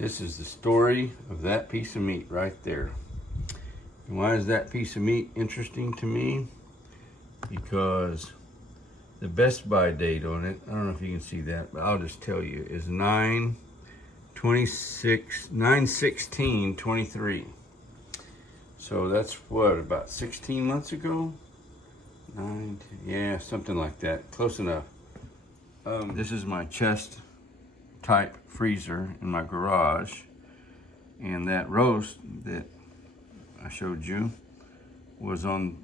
This is the story of that piece of meat right there. And why is that piece of meat interesting to me? Because the Best Buy date on it, I don't know if you can see that, but I'll just tell you, is 9/16/23. So that's what, about 16 months ago? Yeah, something like that, close enough. This is my chest type freezer in my garage, and that roast that I showed you was on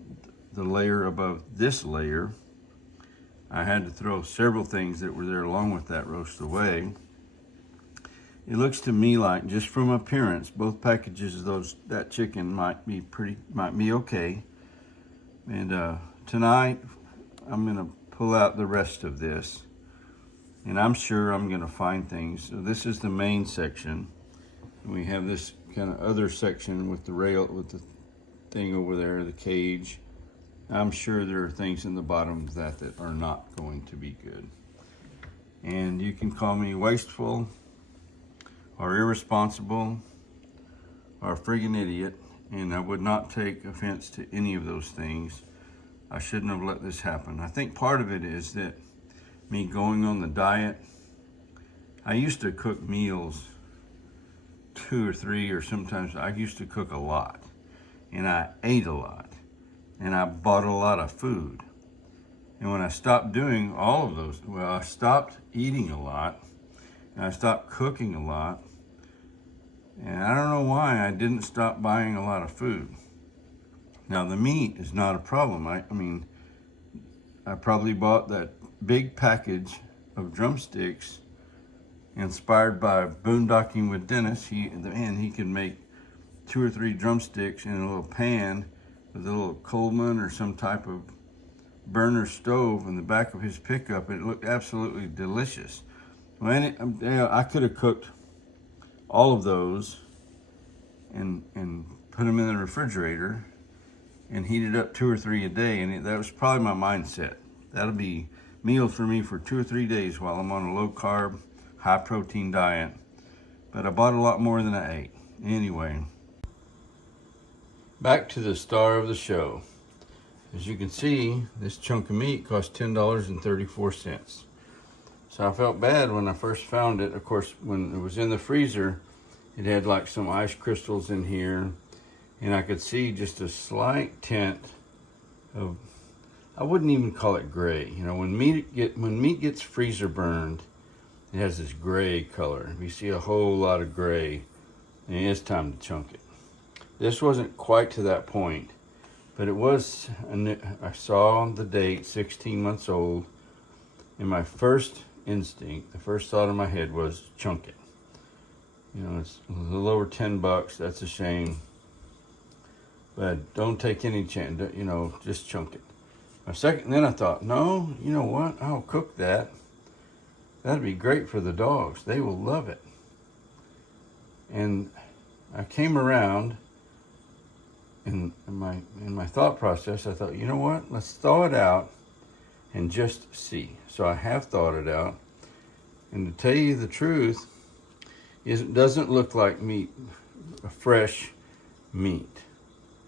the layer above this layer. I had to throw several things that were there along with that roast away. It looks to me like, just from appearance, both packages of that chicken might be okay. And tonight I'm gonna pull out the rest of this, and I'm sure I'm gonna find things. So this is the main section. And we have this kind of other section with the rail, with the thing over there, the cage. I'm sure there are things in the bottom of that are not going to be good. And you can call me wasteful or irresponsible or a friggin' idiot, and I would not take offense to any of those things. I shouldn't have let this happen. I think part of it is that me going on the diet, I used to cook meals 2 or 3, or sometimes I used to cook a lot, and I ate a lot, and I bought a lot of food. And when I stopped doing all of those, well, I stopped eating a lot, and I stopped cooking a lot, and I don't know why I didn't stop buying a lot of food. Now, the meat is not a problem. I mean, I probably bought that big package of drumsticks inspired by boondocking with Dennis. He could make 2 or 3 drumsticks in a little pan with a little Coleman or some type of burner stove in the back of his pickup. It looked absolutely delicious. I could have cooked all of those and put them in the refrigerator and heated up 2 or 3 a day, and that was probably my mindset. That'll be meals for me for 2 or 3 days while I'm on a low carb, high protein diet. But I bought a lot more than I ate. Anyway, back to the star of the show. As you can see, this chunk of meat cost $10.34. So I felt bad when I first found it. Of course, when it was in the freezer, it had like some ice crystals in here, and I could see just a slight tint of, I wouldn't even call it gray. You know, when meat gets freezer burned, it has this gray color. You see a whole lot of gray, and it's time to chunk it. This wasn't quite to that point, but it was. I saw the date, 16 months old, and my first instinct, the first thought in my head was chunk it. You know, it's a little over $10. That's a shame, but don't take any chance. You know, just chunk it. Then I thought, no, you know what? I'll cook that. That'd be great for the dogs. They will love it. And I came around in my thought process. I thought, you know what? Let's thaw it out and just see. So I have thawed it out. And to tell you the truth, it doesn't look like meat, a fresh meat.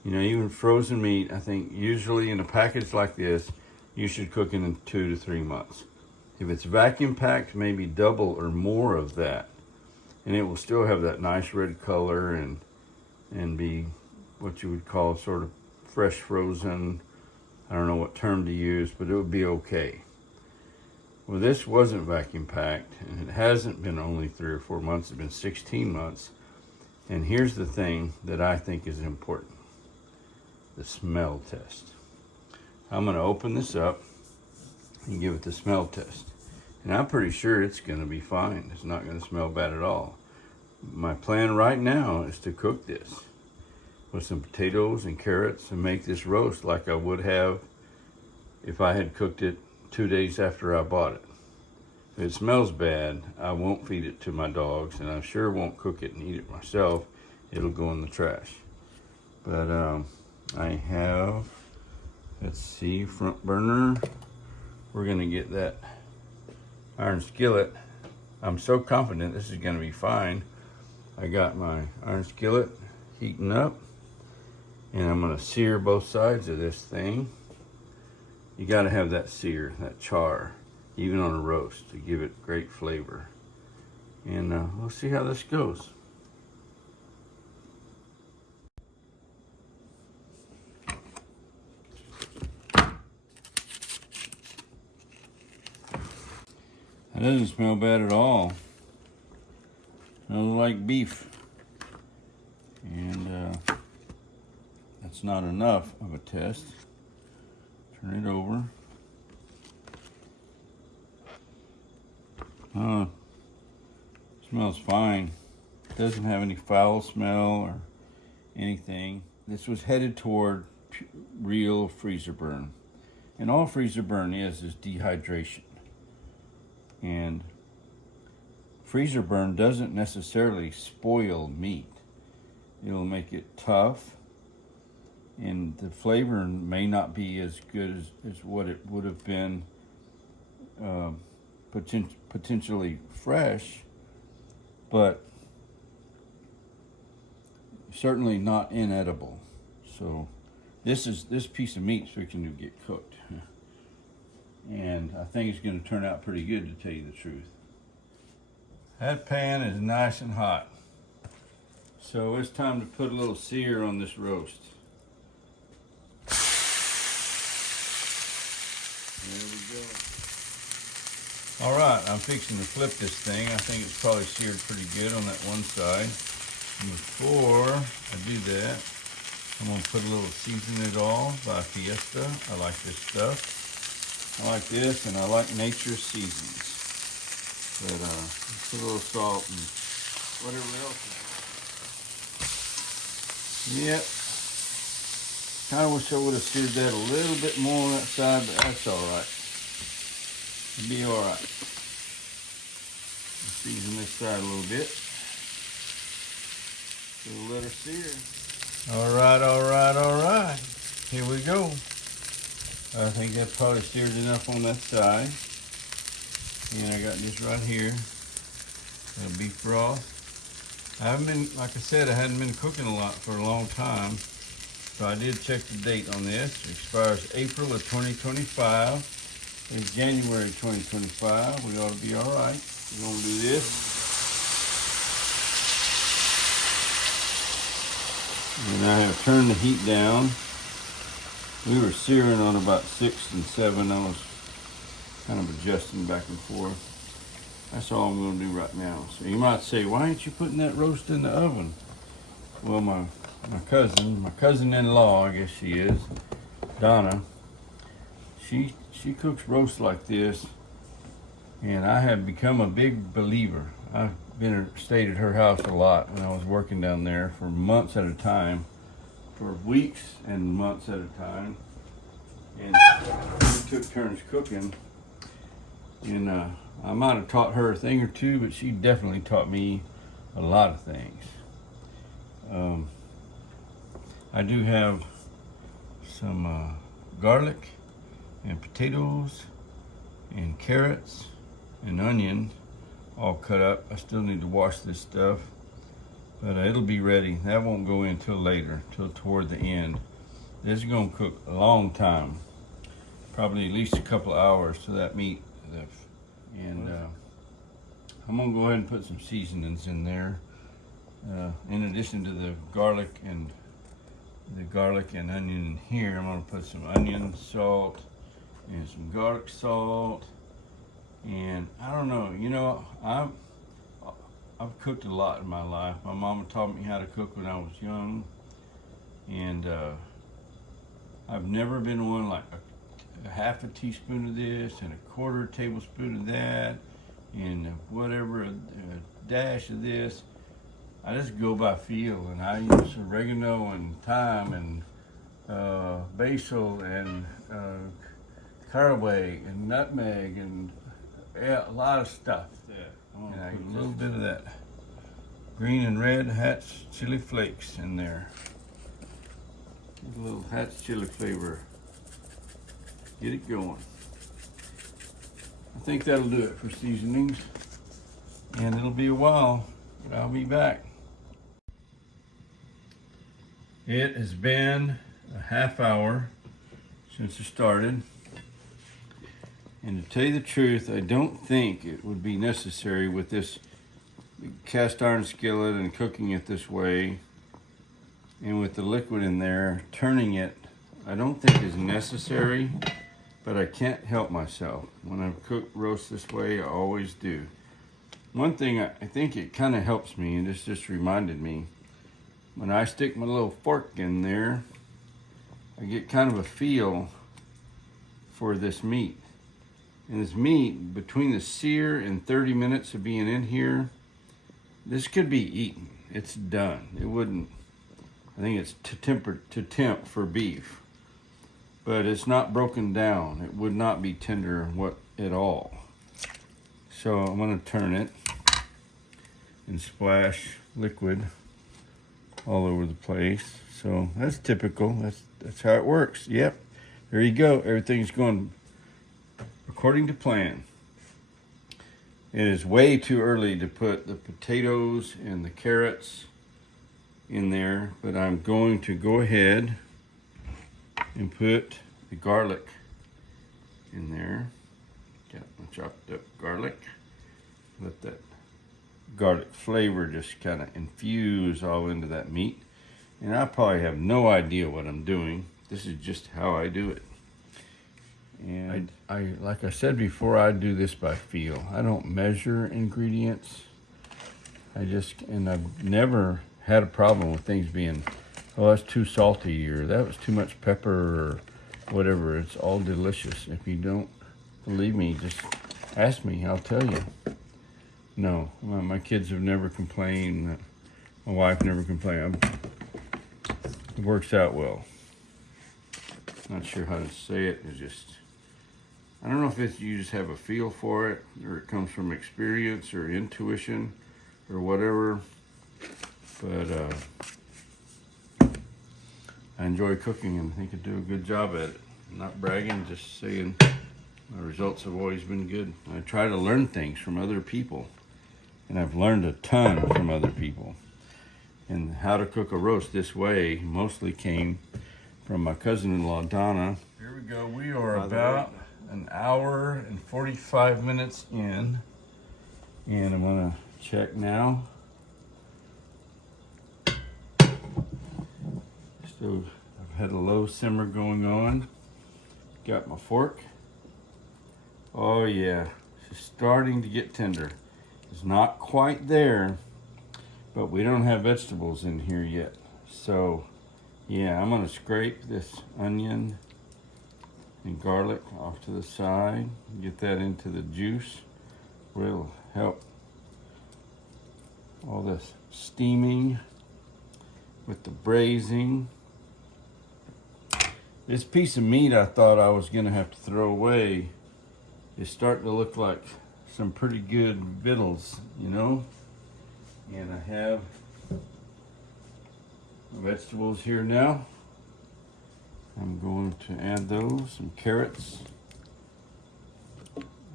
You know, even frozen meat, I think usually in a package like this, you should cook it in 2 to 3 months. If it's vacuum packed, maybe double or more of that. And it will still have that nice red color and be what you would call sort of fresh frozen. I don't know what term to use, but it would be okay. Well, this wasn't vacuum packed, and it hasn't been only 3 or 4 months, it's been 16 months. And here's the thing that I think is important: the smell test. I'm gonna open this up and give it the smell test. And I'm pretty sure it's gonna be fine. It's not gonna smell bad at all. My plan right now is to cook this with some potatoes and carrots and make this roast like I would have if I had cooked it 2 days after I bought it. If it smells bad, I won't feed it to my dogs, and I sure won't cook it and eat it myself. It'll go in the trash. But I have, let's see, front burner. We're gonna get that iron skillet. I'm so confident this is gonna be fine. I got my iron skillet heating up, and I'm gonna sear both sides of this thing. You gotta have that sear, that char, even on a roast, to give it great flavor. And we'll see how this goes. That doesn't smell bad at all. Smells like beef. And that's not enough of a test. Turn it over. Smells fine. Doesn't have any foul smell or anything. This was headed toward real freezer burn. And all freezer burn is dehydration. And freezer burn doesn't necessarily spoil meat. It'll make it tough, and the flavor may not be as good as what it would have been potentially fresh, but certainly not inedible. So this piece of meat's fixing to get cooked. And I think it's going to turn out pretty good, to tell you the truth. That pan is nice and hot. So it's time to put a little sear on this roast. There we go. All right, I'm fixing to flip this thing. I think it's probably seared pretty good on that one side. And before I do that, I'm going to put a little Season It All by Fiesta. I like this stuff. I like this, and I like nature seasons. But put a little salt and whatever else. Yep. Kind of wish I would have seared that a little bit more on that side, but that's all right. It'll be all right. Season this side a little bit. So we'll let her sear. All right, all right, all right. Here we go. I think that probably seared enough on that side. And I got this right here, beef broth. I haven't been, like I said, I hadn't been cooking a lot for a long time. So I did check the date on this. It expires April of 2025. It's January 2025. We ought to be all right. We're gonna do this. And I have turned the heat down. We were searing on about 6 and 7. I was kind of adjusting back and forth. That's all I'm going to do right now. So you might say, why aren't you putting that roast in the oven? Well, my cousin-in-law, I guess she is, Donna, she cooks roast like this, and I have become a big believer. I've stayed at her house a lot when I was working down there for months at a time. For weeks and months at a time, and we took turns cooking, and I might have taught her a thing or two, but she definitely taught me a lot of things. I do have some garlic and potatoes and carrots and onion all cut up. I still need to wash this stuff, but it'll be ready. That won't go in till later, till toward the end. This is gonna cook a long time, probably at least a couple of hours to that meat. And I'm gonna go ahead and put some seasonings in there. In addition to the garlic and onion here, I'm gonna put some onion salt and some garlic salt. And I don't know, you know, I've cooked a lot in my life. My mama taught me how to cook when I was young, and I've never been one like a half a teaspoon of this and a quarter tablespoon of that and whatever, a dash of this. I just go by feel, and I use oregano and thyme and basil and caraway and nutmeg and a lot of stuff. And I get a little bit of that green and red Hatch chili flakes in there. A little Hatch chili flavor. Get it going. I think that'll do it for seasonings. And it'll be a while, but I'll be back. It has been a half hour since it started. And to tell you the truth, I don't think it would be necessary with this cast iron skillet and cooking it this way, and with the liquid in there, turning it, I don't think is necessary, but I can't help myself. When I cook roast this way, I always do. One thing, I think it kind of helps me, and this just reminded me, when I stick my little fork in there, I get kind of a feel for this meat. And this meat, between the sear and 30 minutes of being in here, this could be eaten. It's done. It wouldn't, I think it's to temp for beef. But it's not broken down. It would not be tender at all. So I'm gonna turn it and splash liquid all over the place. So that's typical. That's how it works. Yep. There you go. Everything's going according to plan. It is way too early to put the potatoes and the carrots in there, but I'm going to go ahead and put the garlic in there. Got my chopped up garlic. Let that garlic flavor just kind of infuse all into that meat. And I probably have no idea what I'm doing. This is just how I do it. And I like I said before, I do this by feel. I don't measure ingredients. And I've never had a problem with things being, oh, that's too salty, or that was too much pepper, or whatever. It's all delicious. If you don't believe me, just ask me, I'll tell you. No, my kids have never complained. My wife never complained. It works out well. Not sure how to say it. It's just, I don't know if you just have a feel for it, or it comes from experience or intuition or whatever. But I enjoy cooking and think I do a good job at it. I'm not bragging, just saying my results have always been good. I try to learn things from other people, and I've learned a ton from other people. And how to cook a roast this way mostly came from my cousin-in-law, Donna. Here we go. We are about an hour and 45 minutes in, and I'm gonna check now. So I've had a low simmer going on. Got my fork. Oh yeah, it's starting to get tender. It's not quite there, but we don't have vegetables in here yet. So yeah, I'm gonna scrape this onion and garlic off to the side, get that into the juice, where it'll help all this steaming with the braising. This piece of meat I thought I was gonna have to throw away is starting to look like some pretty good victuals, you know? And I have vegetables here now. I'm going to add those, some carrots.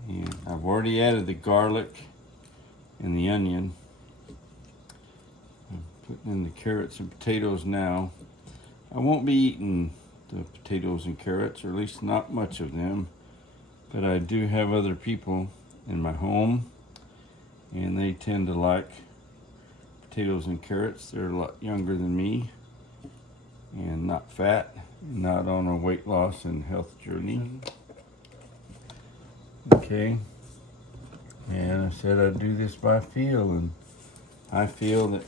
And I've already added the garlic and the onion. I'm putting in the carrots and potatoes now. I won't be eating the potatoes and carrots, or at least not much of them, but I do have other people in my home, and they tend to like potatoes and carrots. They're a lot younger than me and not fat, not on a weight loss and health journey. Okay, and I said I'd do this by feel, and I feel that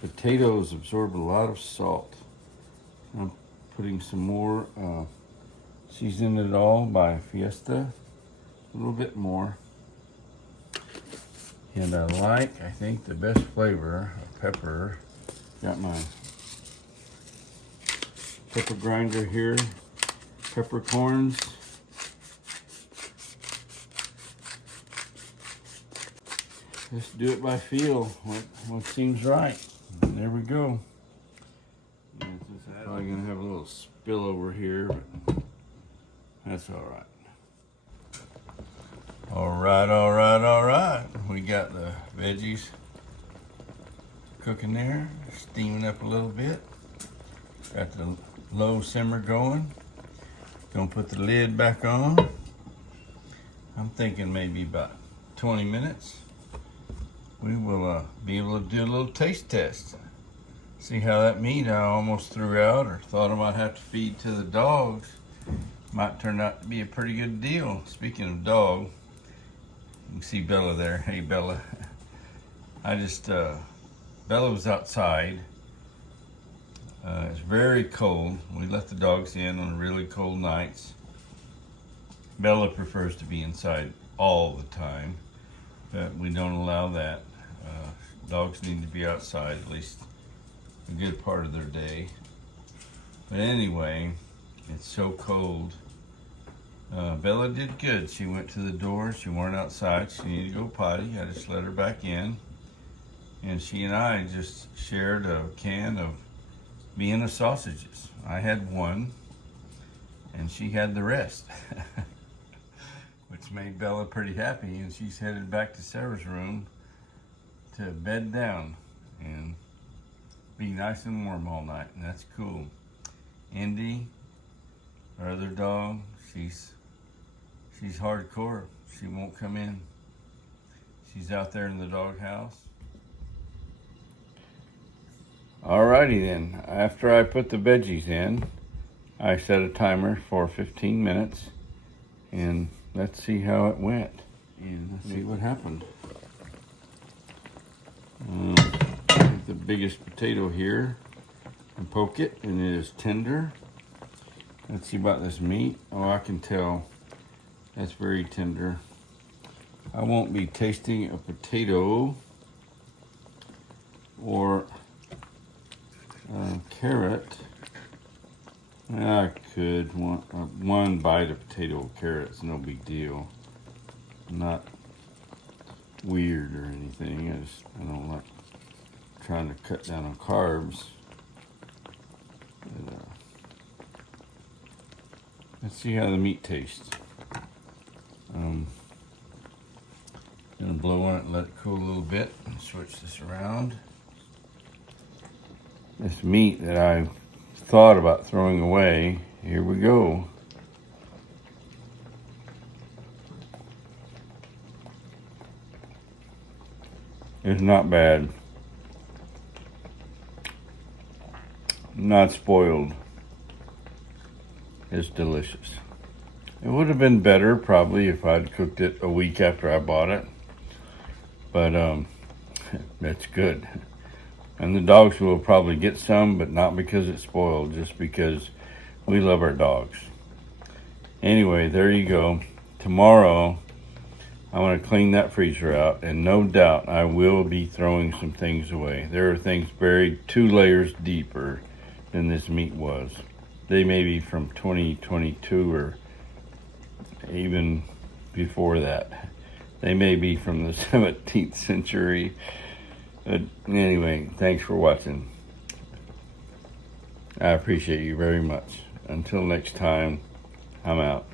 potatoes absorb a lot of salt. I'm putting some more, seasoning it all by Fiesta, a little bit more. And I think the best flavor of pepper. Got my pepper grinder here, peppercorns. Just do it by feel, what seems right. And there we go. Probably gonna have a little spill over here, but that's all right. All right. We got the veggies cooking there, steaming up a little bit. Got the low simmer going. Gonna put the lid back on. I'm thinking maybe about 20 minutes. We will be able to do a little taste test. See how that meat I almost threw out or thought I might have to feed to the dogs might turn out to be a pretty good deal. Speaking of dog, you can see Bella there. Hey Bella. Bella was outside. It's very cold. We let the dogs in on really cold nights. Bella prefers to be inside all the time, but we don't allow that. Dogs need to be outside at least a good part of their day. But anyway, it's so cold. Bella did good. She went to the door. She weren't outside. She needed to go potty. I just let her back in. And she and I just shared a can of Vienna sausages. I had one, and she had the rest, which made Bella pretty happy. And she's headed back to Sarah's room to bed down and be nice and warm all night, and that's cool. Indy, our other dog, she's hardcore. She won't come in. She's out there in the doghouse. Alrighty then, after I put the veggies in, I set a timer for 15 minutes, and let's see how it went. And let's see what happened. Take the biggest potato here and poke it, and it is tender. Let's see about this meat. Oh, I can tell that's very tender. I won't be tasting a potato or a carrot. I could want one bite of potato or carrot. It's no big deal. Not weird or anything. I don't like trying to cut down on carbs. But, let's see how the meat tastes. Gonna blow on it and let it cool a little bit and switch this around. This meat that I thought about throwing away, here we go. It's not bad. Not spoiled. It's delicious. It would have been better probably if I'd cooked it a week after I bought it. But it's good. And the dogs will probably get some, but not because it's spoiled, just because we love our dogs. Anyway, there you go. Tomorrow, I want to clean that freezer out, and no doubt I will be throwing some things away. There are things buried 2 layers deeper than this meat was. They may be from 2022 or even before that. They may be from the 17th century. Anyway, thanks for watching. I appreciate you very much. Until next time, I'm out.